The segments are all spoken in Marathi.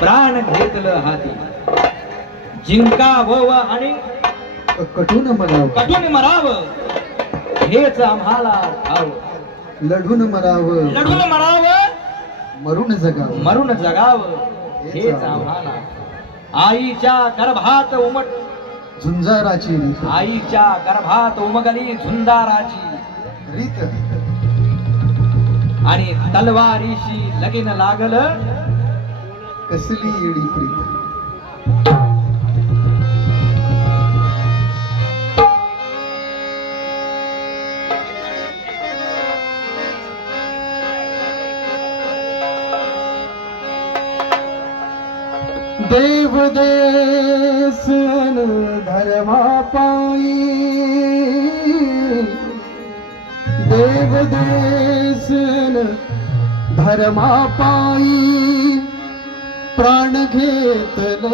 प्राण घेतलं हाती. जिंका वव आणि कटून मराव. कठून मराव हेच आम्हाला ठाव लढून मराव. लढून मराव मरून जगाव. मरून जगाव हेच आम्हाला. आईच्या गर्भात उमट झुंजाराची आईच्या गर्भात उमगली झुंजाराची. रीत. आणि तलवारीशी लगीन लागलं कसली येडी प्रीत देव देस धर्मा पाई देव देसन धर्मा पाई प्राण घेतल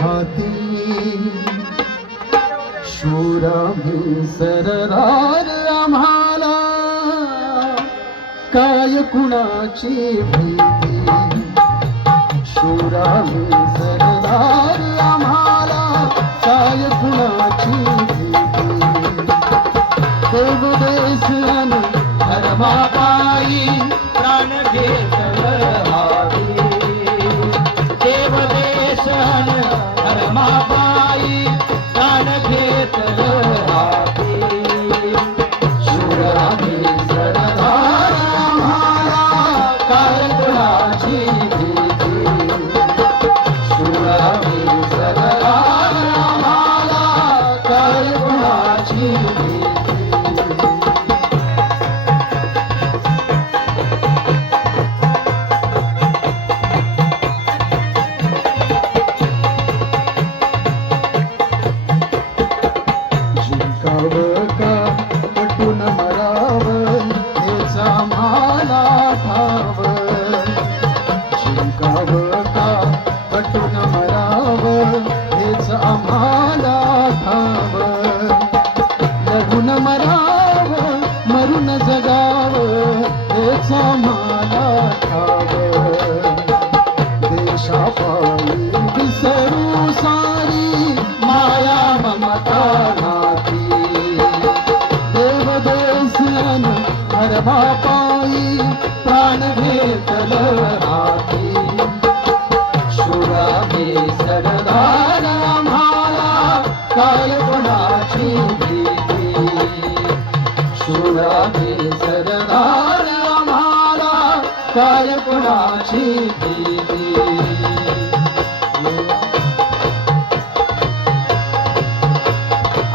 हाती. शूरामी सरदार आम्हाला. काय कुणाची भीती? शूरामी सरदार आम्हाला. काय कुणाची भीती? देवदेशन धर्मापायी सरदार आम्हाला काय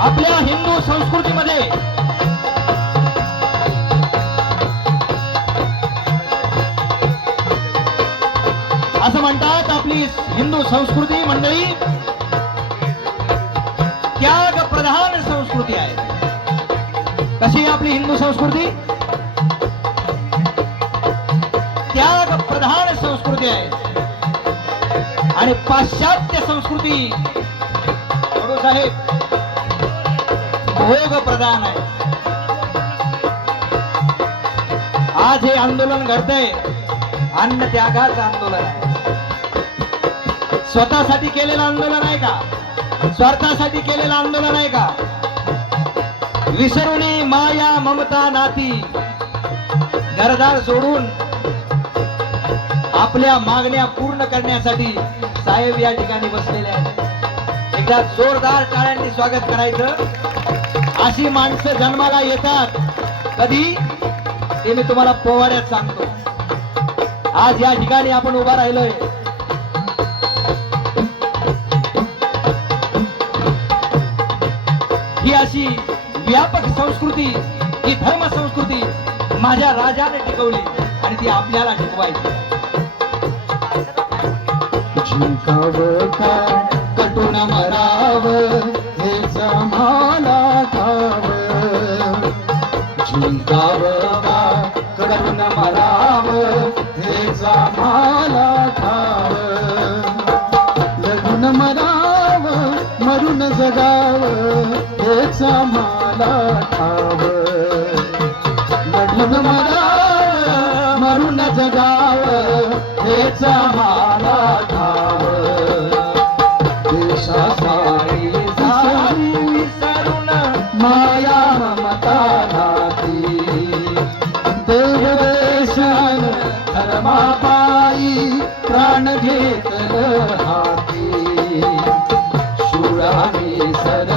आपल्या हिंदू संस्कृतीमध्ये असं म्हणतात आपली हिंदू संस्कृती मंडळी त्याग प्रधान संस्कृती आहे. कशी आपली हिंदू संस्कृती? त्याग प्रधान संस्कृती आहे. आणि पाश्चात्य संस्कृती साहेब भोग प्रधान आहे. आज हे आंदोलन घडतंय. अन्न त्यागाचं आंदोलन आहे. स्वतःसाठी केलेलं आंदोलन आहे का? स्वार्थासाठी केलेलं आंदोलन आहे का? विसरुणी माया ममता नाती. घरदार सोडून आपल्या मागण्या पूर्ण करण्यासाठी साहेब या ठिकाणी बसलेले आहेत. एकदा जोरदार टाळ्यांनी स्वागत करायचं. अशी माणसं जन्माला येतात. कधी? ते मी तुम्हाला पोवाड्यात सांगतो. आज या ठिकाणी आपण उभा राहिलोय. संस्कृती ही धर्म संस्कृती माझ्या राजाने टिकवली आणि ती आपल्याला टिकवायची. जिंकावं का? कटून मरावं हेच आम्हाला ठावं जिंकावं का? कटून मरावं हेच आम्हाला ठावं भरून जगाव हेच आम्हाला ठाव. लढून मला मरून जगाव हेच आम्हाला ठाव. देशासाठी सारी विसरून माया ममता नाती. देव देशान धर्मापायी प्राण घेतलं हाती शुराने सरदार